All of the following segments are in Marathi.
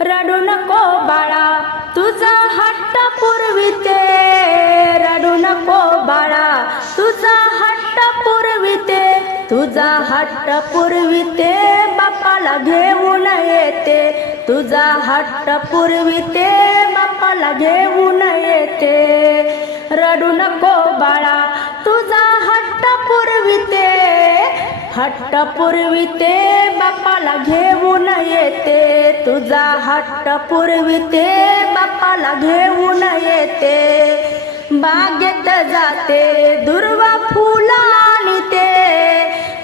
रडू नको बाळा तुझा हट्ट पुरविते. रडू नको बाळा तुझा हट्ट पुरविते. तुझा हट्ट पुरविते बापाला घेऊन येते. तुझा हट्ट पुरविते बापाला घेऊन येते. रडू नको बाळा तुझा हट्ट पुरविते बापाला घेऊन येते. तुझा हट्ट ते बापाला घेऊन येते. बागेत जाते दुर्वा फुला आणते.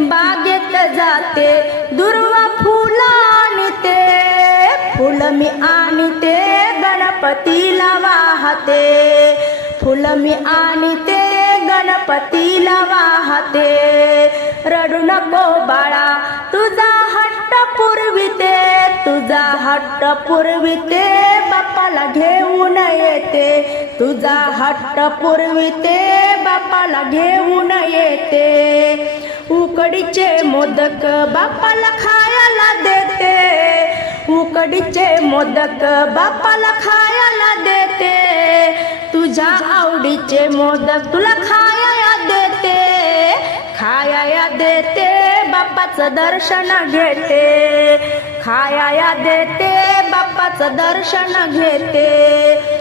बागेत जाते दुर्वा फुला आणते. फुल मी आणते गणपतीला वाहते. फुल मी आणते गणपतीला वाहते. रडू नको बाळा. तुझा हट्ट पुरविते तुझा हट्ट पुरविते बापाला घेऊन येते. तुझा हट्ट पुरविते बापाला घेऊन येते. उकडीचे मोदक बापाला खायला देते. उकडीचे मोदक बापाला खायला देते. तुझ्या आवडीचे मोदक तुला खा खाया देते बाप्पाचं दर्शन घेते. खाया देते बाप्पाचं दर्शन घेते.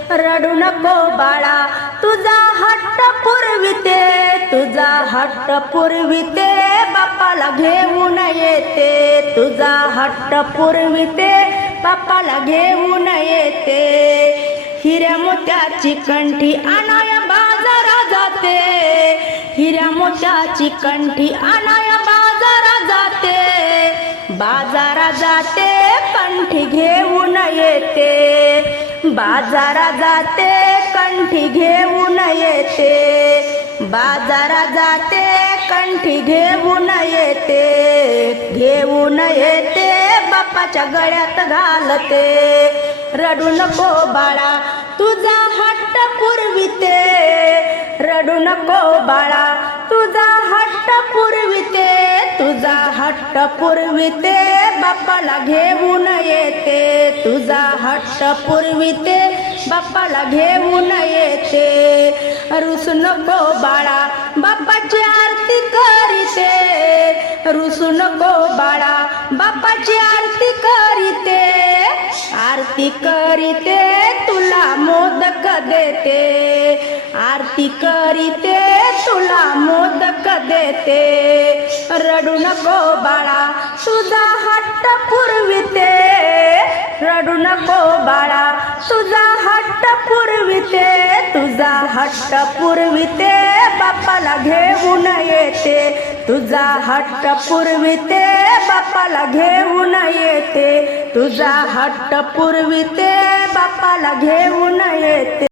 रडू नको बाळा तुझा हट्ट पुरविते. तुझा हट्ट पुरविते बाप्पाला घेऊन येते. तुझा हट्ट पुरविते बाप्पाला घेऊन येते. हिऱ्या मोत्याची कंठी आणाया बाजारा जाते. मोत्याची कंठी आणाया बाजारा जाते. बाजारा जाते कंठी घेऊन येते. बाजारा जाते कंठी घेऊन येते. बाजारा जाते कंठी घेऊन येते. घेऊन येते बाप्पाच्या गळ्यात घालते. रडू नको बाळा तुझा हट्ट पुरविते. रडू नको बाळा हट्ट पुरविते बाप्पाला घेऊन येते. तुझा हट्ट पुरविते बाप्पाला घेऊन येते. रुसू नको बाळा बाप्पाची आरती करीते. रुसू नको बाळा बाप्पाची आरती करीते. आरती करीते तुला मोदक देते. आरती करीते तुला मोदक देते. रडू नको बाळा तुझा हट्ट पुरविते. रडू नको बाळा तुझा हट्ट पुरविते. तुझा हट्ट पुरविते बापाला घेऊन येते. तुझा हट्ट पुरविते बापाला घेऊन येते. तुझा हट्ट पुरविते बापाला घेऊन येते.